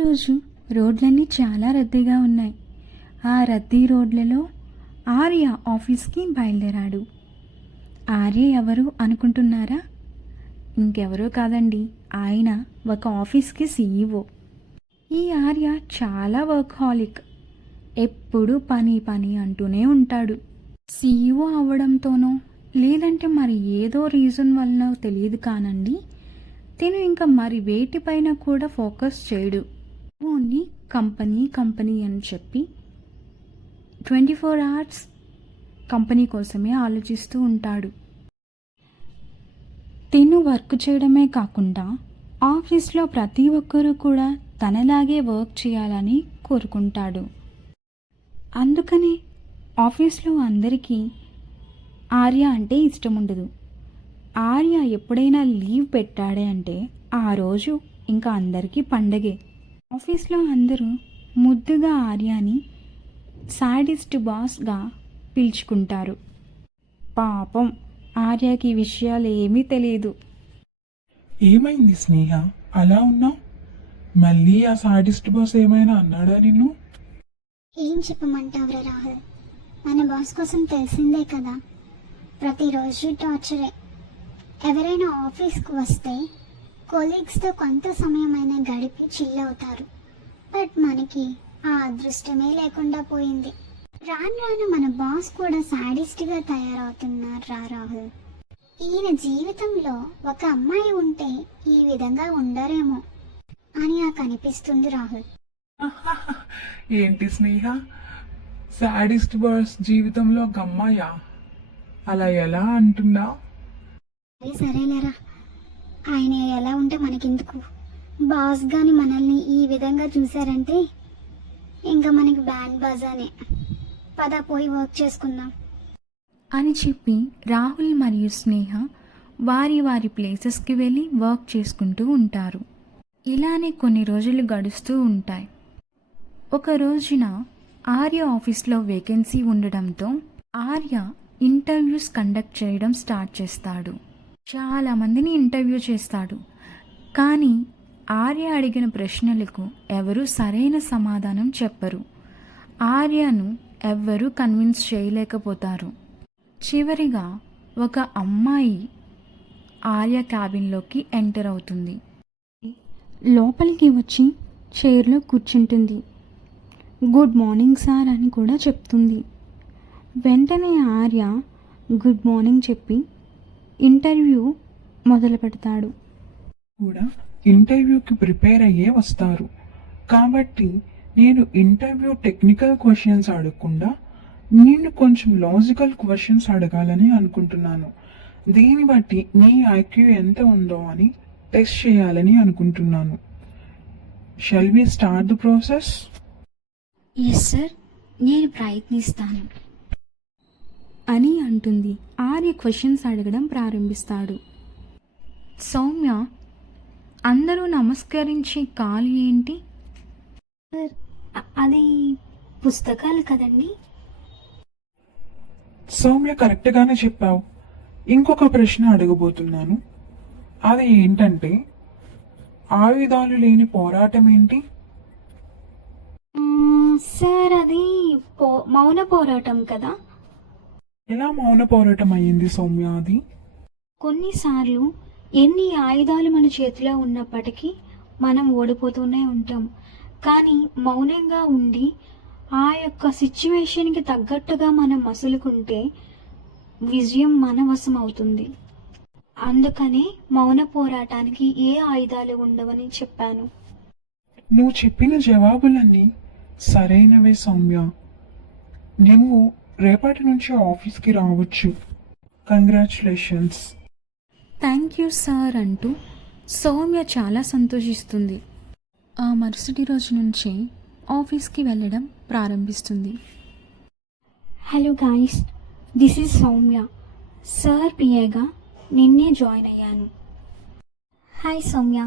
రోజు రోడ్లన్నీ చాలా రద్దీగా ఉన్నాయి. ఆ రద్దీ రోడ్లలో ఆర్య ఆఫీస్కి బయలుదేరాడు. ఆర్య ఎవరు అనుకుంటున్నారా? ఇంకెవరో కాదండి, ఆయన ఒక ఆఫీస్కి సీఈఓ. ఈ ఆర్య చాలా వర్క్హాలిక్. ఎప్పుడూ పని పని అంటూనే ఉంటాడు. సీఈఓ అవ్వడంతోనో లేదంటే మరి ఏదో రీజన్ వలన తెలియదు కానండి, తిను ఇంకా మరి వేటిపైన కూడా ఫోకస్ చేయడు. ఓన్లీ కంపెనీ కంపెనీ అని చెప్పి 24 hours కంపెనీ కోసమే ఆలోచిస్తూ ఉంటాడు. తిను వర్క్ చేయడమే కాకుండా ఆఫీస్లో ప్రతి ఒక్కరూ కూడా తనలాగే వర్క్ చేయాలని కోరుకుంటాడు. అందుకనే ఆఫీస్లో అందరికీ ఆర్య అంటే ఇష్టం ఉండదు. ఆర్య ఎప్పుడైనా లీవ్ పెట్టాడే అంటే ఆ రోజు ఇంకా అందరికీ పండగే. ఆఫీస్లో అందరూ ముద్దుగా ఆర్యాని సాడిస్ట్ బాస్గా పిలుచుకుంటారు. పాపం ఆర్యకి ఈ విషయాలు ఏమీ తెలియదు. ఏమైంది స్నేహ, అలా ఉన్నావు? మళ్ళీ ఆ సాడిస్ట్ బాస్ ఏమైనా అన్నాడా నిన్ను? ఏం చెప్పమంటావురా రాహుల్, మన బాస్ కోసం తెలిసిందే కదా, ప్రతిరోజు టార్చరే. ఎవరైనా ఆఫీస్కు వస్తే కొలీగ్స్తో కొంత సమయమైనా గడిపి చిల్ అవుతారు. బట్ మనకి ఆ అదృష్టమే లేకుండా పోయింది. రాను రాను మన బాస్ కూడా సాడిస్ట్గా తయారవుతున్నారు రాహుల్. ఈయన జీవితంలో ఒక అమ్మాయి ఉంటే ఈ విధంగా ఉండరేమో అని నాకు అనిపిస్తుంది రాహుల్. ఏంటి స్నేహ, సాడిస్ట్ బాస్ జీవితంలో ఒక అమ్మాయా? అలా ఎలా అంటున్నా? సరేలేరా, ఆయన ఎలా ఉంటే మనకెందుకు. బాస్ గాని మనల్ని ఈ విధంగా చూశారంటే ఇంకా మనకి బ్యాండ్ బాజానే. పద పోయి వర్క్ చేసుకుందాం అని చెప్పి రాహుల్ మరియు స్నేహ వారి వారి ప్లేసెస్కి వెళ్ళి వర్క్ చేసుకుంటూ ఉంటారు. ఇలానే కొన్ని రోజులు గడుస్తూ ఉంటాయి. ఒక రోజున ఆర్య ఆఫీస్లో వేకెన్సీ ఉండడంతో ఆర్య ఇంటర్వ్యూస్ కండక్ట్ చేయడం స్టార్ట్ చేస్తాడు. చాలామందిని ఇంటర్వ్యూ చేస్తాడు. కానీ ఆర్య అడిగిన ప్రశ్నలకు ఎవరూ సరైన సమాధానం చెప్పరు. ఆర్యను ఎవ్వరూ కన్విన్స్ చేయలేకపోతారు. చివరిగా ఒక అమ్మాయి ఆర్య క్యాబిన్లోకి ఎంటర్ అవుతుంది. లోపలికి వచ్చి చైర్లో కూర్చుంటుంది. గుడ్ మార్నింగ్ సార్ అని కూడా చెప్తుంది. వెంటనే ఆర్య గుడ్ మార్నింగ్ చెప్పి ఇంటర్వ్యూ మొదలు పెడతాడు. కూడా ఇంటర్వ్యూకి ప్రిపేర్ అయ్యే వస్తారు కాబట్టి నేను ఇంటర్వ్యూ టెక్నికల్ క్వశ్చన్స్ అడగకుండా నిన్ను కొంచెం లాజికల్ క్వశ్చన్స్ అడగాలని అనుకుంటున్నాను. దీన్ని బట్టి నీ ఐక్యూ ఎంత ఉందో అని టెస్ట్ చేయాలని అనుకుంటున్నాను. Shall we start the process? Yes sir, నేను ప్రయత్నిస్తాను అని అంటుంది. ఆర్య క్వశ్చన్స్ అడగడం ప్రారంభిస్తాడు. సౌమ్య, అందరూ నమస్కరించి కాలు ఏంటి? సార్, అది పుస్తకాలు కదండి. సౌమ్య, కరెక్ట్గానే చెప్పావు. ఇంకొక ప్రశ్న అడగబోతున్నాను. అది ఏంటంటే, ఆయుధాలు లేని పోరాటం ఏంటి? సార్, అది మౌన పోరాటం కదా. ఎలా మౌన పోరాటం అయ్యింది సౌమ్య అది? కొన్నిసార్లు ఎన్ని ఆయుధాలు మన చేతిలో ఉన్నప్పటికీ మనం ఓడిపోతూనే ఉంటాం. కానీ మౌనంగా ఉండి ఆ యొక్క సిచ్యువేషన్కి తగ్గట్టుగా మనం మసులుకుంటే విజయం మన వశం అవుతుంది. అందుకనే మౌన పోరాటానికి ఏ ఆయుధాలు ఉండవని చెప్పాను. నువ్వు చెప్పిన జవాబులన్నీ సరైనవే సౌమ్య. నువ్వు రేపటి నుంచి ఆఫీస్కి రావచ్చు. కంగ్రాచులేషన్స్. థ్యాంక్ యూ సార్ అంటూ సౌమ్య చాలా సంతోషిస్తుంది. ఆ మరుసటి రోజు నుంచి ఆఫీస్కి వెళ్ళడం ప్రారంభిస్తుంది. Hello guys, this is Soumya. Sir పిఏగా నిన్నే జాయిన్ అయ్యాను. హాయ్ సౌమ్య,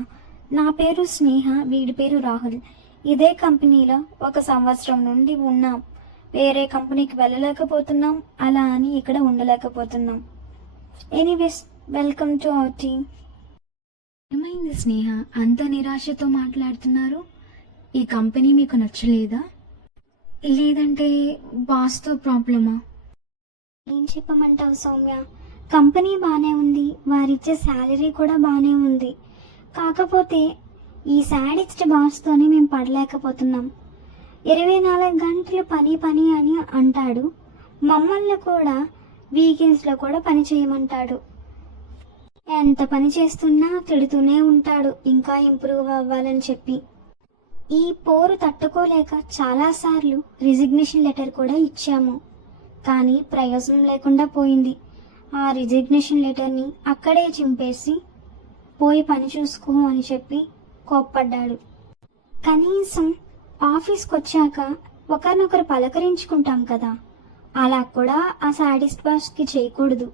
నా పేరు స్నేహ, వీడి పేరు రాహుల్. ఇదే కంపెనీలో 1 సంవత్సరం నుండి ఉన్నాం. వేరే కంపెనీకి వెళ్ళలేకపోతున్నాం, అలా అని ఇక్కడ ఉండలేకపోతున్నాం. Anyways, welcome to our team. ఏమైంది స్నేహ, అంత నిరాశతో మాట్లాడుతున్నారు? ఈ కంపెనీ మీకు నచ్చలేదా, లేదంటే బాస్తో ప్రాబ్లమా? ఏం చెప్పమంటావు సౌమ్య, కంపెనీ బాగానే ఉంది, వారిచ్చే శాలరీ కూడా బాగానే ఉంది. కాకపోతే ఈ శాడిస్ట్ బాస్తోనే మేము పడలేకపోతున్నాం. 24 గంటలు పని పని అని అంటాడు. మమ్మల్ని కూడా వీకెండ్స్లో కూడా పని చేయమంటాడు. ఎంత పని చేస్తున్నా తిడుతూనే ఉంటాడు, ఇంకా ఇంప్రూవ్ అవ్వాలని చెప్పి. ఈ పోరు తట్టుకోలేక చాలాసార్లు రిజిగ్నేషన్ లెటర్ కూడా ఇచ్చాము, కానీ ప్రయోజనం లేకుండా పోయింది. ఆ రిజిగ్నేషన్ లెటర్ని అక్కడే చింపేసి పోయి పని చూసుకో అని చెప్పి కోప్పడ్డాడు. కనీసం ఆఫీస్కి వచ్చాక ఒకరినొకరు పలకరించుకుంటాం కదా, అలా కూడా ఆ సాడిస్ట్ బాస్కి చేయకూడదు.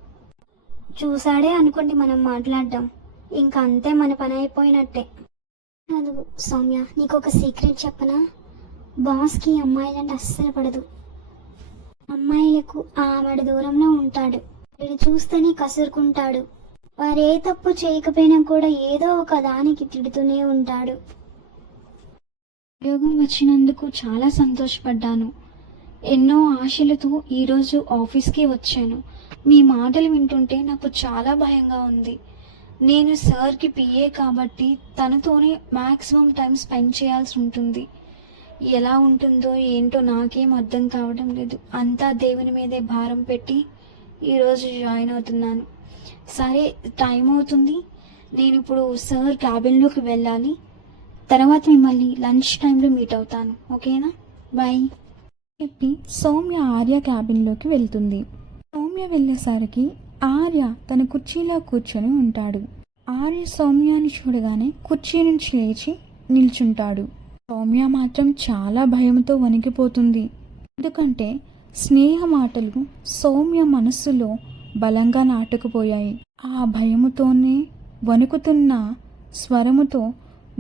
చూసాడే అనుకోండి మనం మాట్లాడడం, ఇంకా అంతే, మన పని అయిపోయినట్టే. కాదు సౌమ్య, నీకు ఒక సీక్రెట్ చెప్పనా? బాస్కి అమ్మాయిలంటే అస్సలు పడదు. అమ్మాయిలకు ఆవిడ దూరంలో ఉంటాడు. వీడు చూస్తేనే కసురుకుంటాడు. వారు ఏ తప్పు చేయకపోయినా కూడా ఏదో ఒక దానికి తిడుతూనే ఉంటాడు. ఉద్యోగం వచ్చినందుకు చాలా సంతోషపడ్డాను. ఎన్నో ఆశలతో ఈరోజు ఆఫీస్కి వచ్చాను. మీ మాటలు వింటుంటే నాకు చాలా భయంగా ఉంది. నేను సార్కి పిఏ కాబట్టి తనతోనే మ్యాక్సిమం టైం స్పెండ్ చేయాల్సి ఉంటుంది. ఎలా ఉంటుందో ఏంటో నాకేం అర్థం కావడం లేదు. అంతా దేవుని మీదే భారం పెట్టి ఈరోజు జాయిన్ అవుతున్నాను. సరే, టైం అవుతుంది, నేను ఇప్పుడు సార్ క్యాబిన్లోకి వెళ్ళాలి. తర్వాత మిమ్మల్ని లంచ్ టైంలో మీట్ అవుతాను, ఓకేనా? బాయ్ చెప్పి సౌమ్య ఆర్య క్యాబిన్లోకి వెళ్తుంది. సౌమ్య వెళ్ళేసరికి ఆర్య తన కుర్చీలో కూర్చొని ఉంటాడు. ఆర్య సౌమ్యాని చూడగానే కుర్చీ నుంచి లేచి నిల్చుంటాడు. సౌమ్య మాత్రం చాలా భయంతో వణికిపోతుంది. ఎందుకంటే స్నేహ మాటలు సౌమ్య మనస్సులో బలంగా నాటుకుపోయాయి. ఆ భయముతోనే వణుకుతున్న స్వరముతో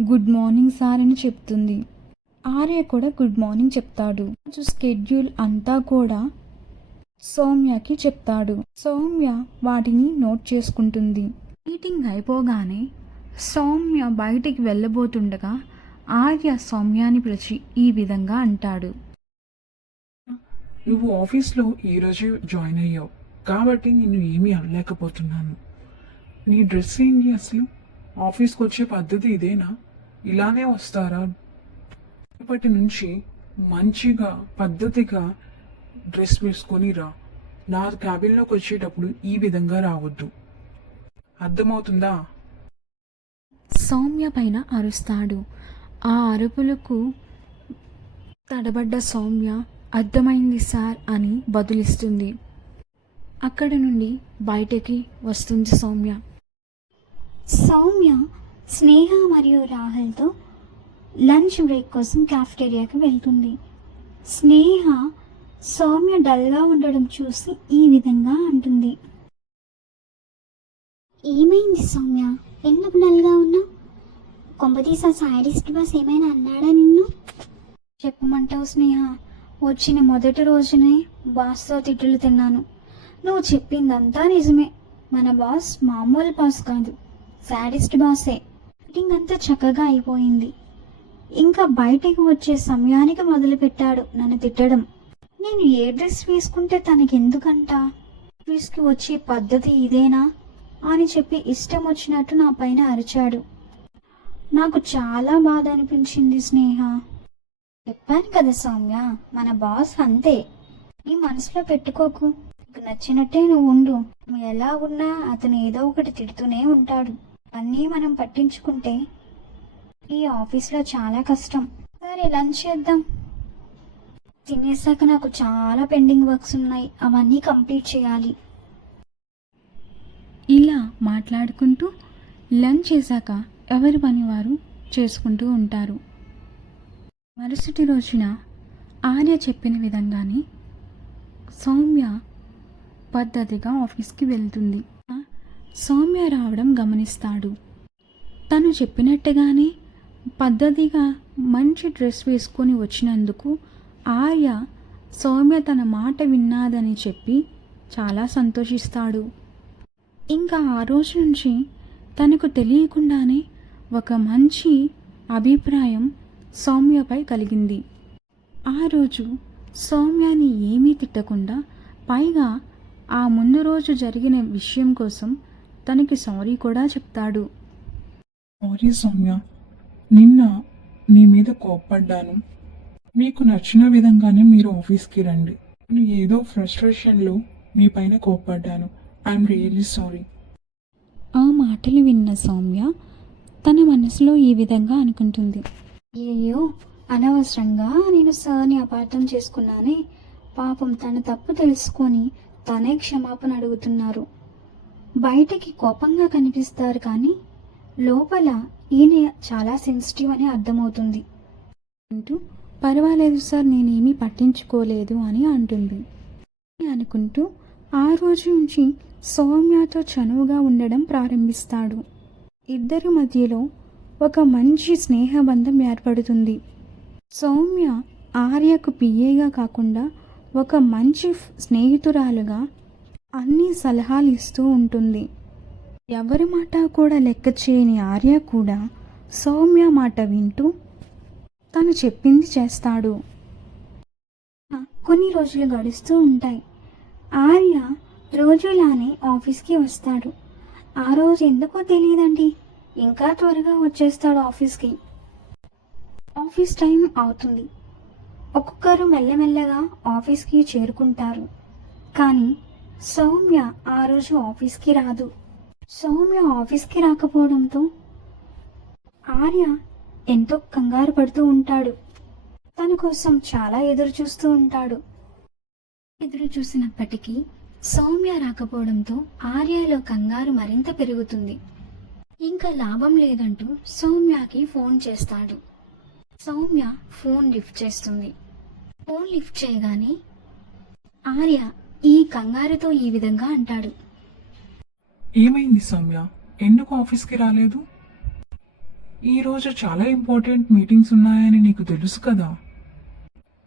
గుడ్ మార్నింగ్ సార్ అని చెప్తుంది. ఆర్య కూడా గుడ్ మార్నింగ్ చెప్తాడు. స్కెడ్యూల్ అంతా కూడా సౌమ్యకి చెప్తాడు. సౌమ్య వాటిని నోట్ చేసుకుంటుంది. మీటింగ్ అయిపోగానే సౌమ్య బయటికి వెళ్ళబోతుండగా ఆర్య సౌమ్యాని పిలిచి ఈ విధంగా అంటాడు. నువ్వు ఆఫీస్లో ఈరోజు జాయిన్ అయ్యావు కాబట్టి నేను ఏమీ అనలేకపోతున్నాను. నీ డ్రెస్ ఏంటి అసలు? ఆఫీస్కి వచ్చే పద్ధతి ఇదేనా? ఇలానే వస్తారా? ఇప్పటి నుంచి మంచిగా పద్ధతిగా డ్రెస్ వేసుకొని రా. నా క్యాబిన్లోకి వచ్చేటప్పుడు ఈ విధంగా రావద్దు, అర్థమవుతుందా? సౌమ్య పైన అరుస్తాడు. ఆ అరుపులకు తడబడ్డ సౌమ్య అర్థమైంది సార్ అని బదులిస్తుంది. అక్కడి నుండి బయటకి వస్తుంది సౌమ్య. సౌమ్య స్నేహ మరియు రాహుల్తో లంచ్ బ్రేక్ కోసం క్యాఫ్టేరియాకి వెళ్తుంది. స్నేహ సౌమ్య డల్గా ఉండడం చూసి ఈ విధంగా అంటుంది. ఏమైంది సౌమ్య, ఎందుకు డల్గా ఉన్నావు? కొంపతీసా సాడిస్ట్ బాస్ ఏమైనా అన్నాడా నిన్ను? చెప్పమంటావు స్నేహ, వచ్చిన మొదటి రోజునే బాస్తో తిట్టులు తిన్నాను. నువ్వు చెప్పిందంతా నిజమే. మన బాస్ మామూలు బాస్ కాదు, సాడిస్ట్ బాసే. మీటింగ్ అంతా చక్కగా అయిపోయింది. ఇంకా బయటికి వచ్చే సమయానికి మొదలుపెట్టాడు నన్ను తిట్టడం. నేను ఏ డ్రెస్ వేసుకుంటే తనకెందుకంట? ఆఫీస్కి వచ్చే పద్ధతి ఇదేనా అని చెప్పి ఇష్టం వచ్చినట్టు నా పైన అరిచాడు. నాకు చాలా బాధ అనిపించింది స్నేహ. చెప్పాను కదా సౌమ్య, మన బాస్ అంతే, నీ మనసులో పెట్టుకోకు. నీకు నచ్చినట్టే నువ్వు ఉండు. నువ్వు ఎలా ఉన్నా అతను ఏదో ఒకటి తిడుతూనే ఉంటాడు. అన్నీ మనం పట్టించుకుంటే ఈ ఆఫీస్లో చాలా కష్టం. సరే, లంచ్ చేద్దాం. తినేసాక నాకు చాలా పెండింగ్ వర్క్స్ ఉన్నాయి, అవన్నీ కంప్లీట్ చేయాలి. ఇలా మాట్లాడుకుంటూ లంచ్ చేశాక ఎవరి పని వారు చేసుకుంటూ ఉంటారు. మరుసటి రోజున ఆర్య చెప్పిన విధంగానే సౌమ్య పద్ధతిగా ఆఫీస్కి వెళ్తుంది. సౌమ్య రావడం గమనిస్తాడు. తను చెప్పినట్టుగానే పద్ధతిగా మంచి డ్రెస్ వేసుకొని వచ్చినందుకు ఆర్య సౌమ్య తన మాట విన్నాదని చెప్పి చాలా సంతోషిస్తాడు. ఇంకా ఆ రోజు నుంచి తనకు తెలియకుండానే ఒక మంచి అభిప్రాయం సౌమ్యపై కలిగింది. ఆ రోజు సౌమ్యని ఏమీ తిట్టకుండా, పైగా ఆ ముందు రోజు జరిగిన విషయం కోసం తనకి సారీ కూడా చెప్తాడు. సారీ సౌమ్య, నిన్న నీ మీద కోప్పడ్డాను. మీకు నచ్చిన విధంగానే మీరు ఆఫీస్కి రండి. నేను ఏదో ఫ్రస్ట్రేషన్లో మీ పైన కోప్పడ్డాను. I'm really sorry. ఆ మాటలు విన్న సౌమ్య తన మనసులో ఈ విధంగా అనుకుంటుంది. అయ్యో, అనవసరంగా నేను సార్ని అపార్థం చేసుకున్నానే. పాపం తన తప్పు తెలుసుకొని తనే క్షమాపణ అడుగుతున్నారు. బయటికి కోపంగా కనిపిస్తారు కానీ లోపల ఈయన చాలా సెన్సిటివ్ అని అర్థమవుతుంది. అంటూ పర్వాలేదు సార్, నేనేమీ పట్టించుకోలేదు అని అంటుంది. అనుకుంటూ ఆ రోజు నుంచి సౌమ్యతో చనువుగా ఉండడం ప్రారంభిస్తాడు. ఇద్దరి మధ్యలో ఒక మంచి స్నేహబంధం ఏర్పడుతుంది. సౌమ్య ఆర్యకు పిఏగా కాకుండా ఒక మంచి స్నేహితురాలుగా అన్ని సలహాలు ఇస్తూ ఉంటుంది. ఎవరి మాట కూడా లెక్క చేయని ఆర్య కూడా సౌమ్య మాట వింటూ తను చెప్పింది చేస్తాడు. కొన్ని రోజులు గడుస్తూ ఉంటాయి. ఆర్య రోజులానే ఆఫీస్కి వస్తాడు. ఆ రోజు ఎందుకో తెలియదండి, ఇంకా త్వరగా వచ్చేస్తాడు ఆఫీస్కి. ఆఫీస్ టైం అవుతుంది. ఒక్కొక్కరు మెల్లమెల్లగా ఆఫీస్కి చేరుకుంటారు. కానీ సౌమ్య ఆ రోజు ఆఫీస్కి రాదు. సౌమ్య ఆఫీస్కి రాకపోవడంతో ఆర్య ఎంతో కంగారు పడుతూ ఉంటాడు. తన కోసం చాలా ఎదురు చూస్తూ ఉంటాడు. ఎదురు చూసినప్పటికీ సౌమ్య రాకపోవడంతో ఆర్యలో కంగారు మరింత పెరుగుతుంది. ఇంకా లాభం లేదంటూ సౌమ్యకి ఫోన్ చేస్తాడు. సౌమ్య ఫోన్ లిఫ్ట్ చేస్తుంది. ఫోన్ లిఫ్ట్ చేయగానే ఆర్య ఈ కంగారుతో ఈ విధంగా అంటాడు. ఏమైంది సౌమ్య, ఎందుకు ఆఫీస్కి రాలేదు? ఈరోజు చాలా ఇంపార్టెంట్ మీటింగ్స్ ఉన్నాయని నీకు తెలుసు కదా.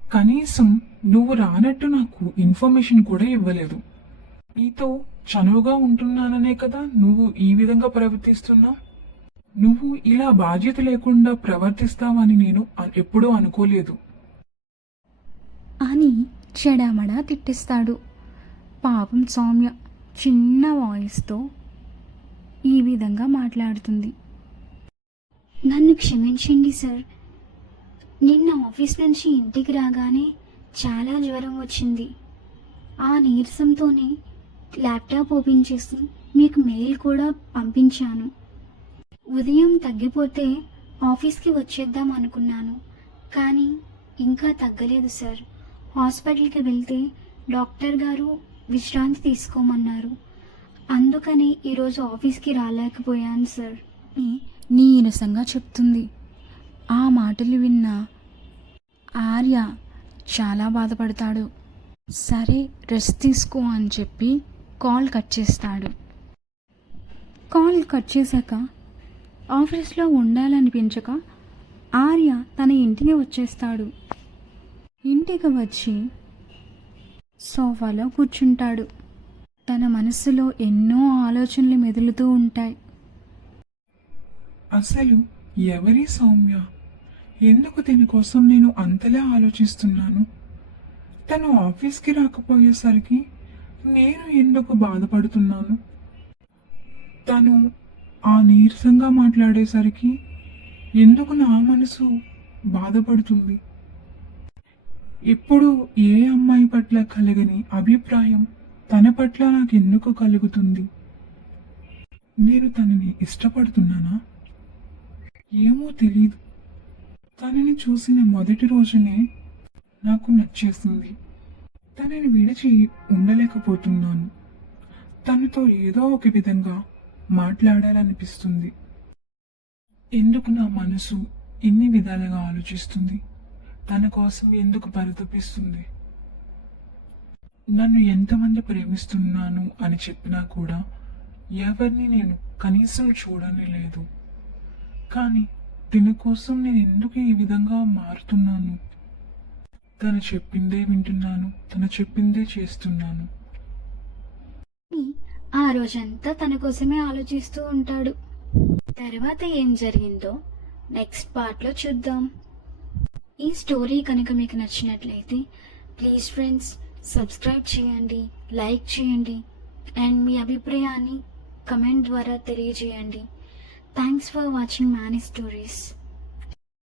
కనీసం నువ్వు రానట్టు నాకు ఇన్ఫర్మేషన్ కూడా ఇవ్వలేదు. నీతో చనువుగా ఉంటున్నాననే కదా నువ్వు ఈ విధంగా ప్రవర్తిస్తున్నావు. నువ్వు ఇలా బాధ్యత లేకుండా ప్రవర్తిస్తావని నేను ఎప్పుడూ అనుకోలేదు అని చెడామడా తిట్టిస్తాడు. పాపం సౌమ్య చిన్న వాయిస్తో ఈ విధంగా మాట్లాడుతుంది. నన్ను క్షమించండి సార్. నిన్న ఆఫీస్ నుంచి ఇంటికి రాగానే చాలా జ్వరం వచ్చింది. ఆ నీరసంతోనే ల్యాప్టాప్ ఓపెన్ చేసి మీకు మెయిల్ కూడా పంపించాను. ఉదయం తగ్గిపోతే ఆఫీస్కి వచ్చేద్దాం అనుకున్నాను, కానీ ఇంకా తగ్గలేదు సార్. హాస్పిటల్కి వెళ్తే డాక్టర్ గారు విశ్రాంతి తీసుకోమన్నారు. అందుకని ఈరోజు ఆఫీస్కి రాలేకపోయాను సార్ అని నీరసంగా చెప్తుంది. ఆ మాటలు విన్న ఆర్య చాలా బాధపడతాడు. సరే రెస్ట్ తీసుకో అని చెప్పి కాల్ కట్ చేస్తాడు. కాల్ కట్ చేశాక ఆఫీస్లో ఉండాలనిపించక ఆర్య తన ఇంటికి వచ్చేస్తాడు. ఇంటికి వచ్చి సోఫాలో కూర్చుంటాడు. తన మనసులో ఎన్నో ఆలోచనలు మెదులుతూ ఉంటాయి. అసలు ఎవరి సౌమ్య? ఎందుకు దీనికోసం నేను అంతలా ఆలోచిస్తున్నాను? తను ఆఫీస్కి రాకపోయేసరికి నేను ఎందుకు బాధపడుతున్నాను? తను ఆ నీరసంగా మాట్లాడేసరికి ఎందుకు నా మనసు బాధపడుతుంది? ఇప్పుడు ఏ అమ్మాయి పట్ల కలగని అభిప్రాయం తన పట్ల నాకు ఎందుకు కలుగుతుంది? నేను తనని ఇష్టపడుతున్నానా? ఏమో తెలీదు. తనని చూసిన మొదటి రోజునే నాకు నచ్చేసింది. తనని విడిచి ఉండలేకపోతున్నాను. తనతో ఏదో ఒక విధంగా మాట్లాడాలనిపిస్తుంది. ఎందుకు నా మనసు ఇన్ని విధాలుగా ఆలోచిస్తుంది? తన కోసం ఎందుకు పరితపిస్తుంది? నన్ను ఎంతమంది ప్రేమిస్తున్నాను అని చెప్పినా కూడా ఎవరిని నేను కనీసం చూడని లేదు. కానీ దీనికోసం నేను ఎందుకు ఈ విధంగా మారుతున్నాను? తను చెప్పిందే వింటున్నాను, తను చెప్పిందే చేస్తున్నాను. ఆ రోజంతా తన కోసమే ఆలోచిస్తూ ఉంటాడు. తర్వాత ఏం జరిగిందో నెక్స్ట్ పార్ట్లో చూద్దాం. ఈ స్టోరీ కనుక మీకు నచ్చినట్లయితే ప్లీజ్ ఫ్రెండ్స్ సబ్స్క్రైబ్ చేయండి, లైక్ చేయండి అండ్ మీ అభిప్రాయాన్ని కమెంట్ ద్వారా తెలియజేయండి. Thanks for watching many stories.